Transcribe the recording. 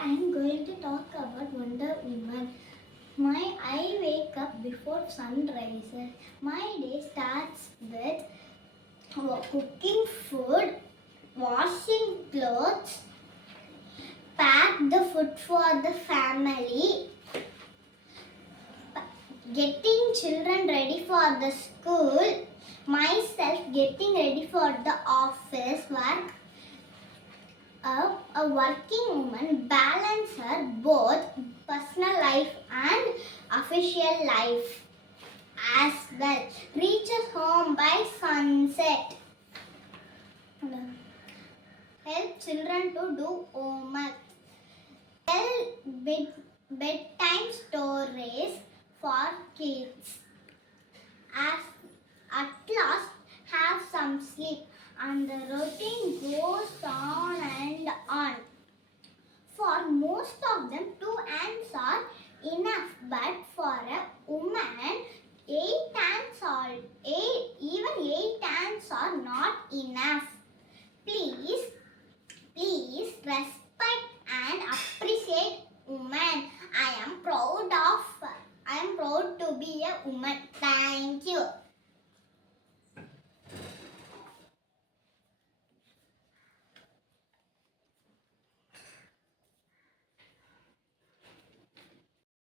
I am going to talk about Wonder Woman. I wake up before sun rises. My day starts with cooking food, washing clothes, pack the food for the family, getting children ready for the school, myself getting ready for the office work. A working woman balances both personal life and official life as well. Reaches home by sunset. Help children to do homework. Tell bedtime stories for kids. As at last have some sleep and the routine goes on and on. For most of them, 2 hands are enough, but for a woman, 8 hands are 8 hands are not enough.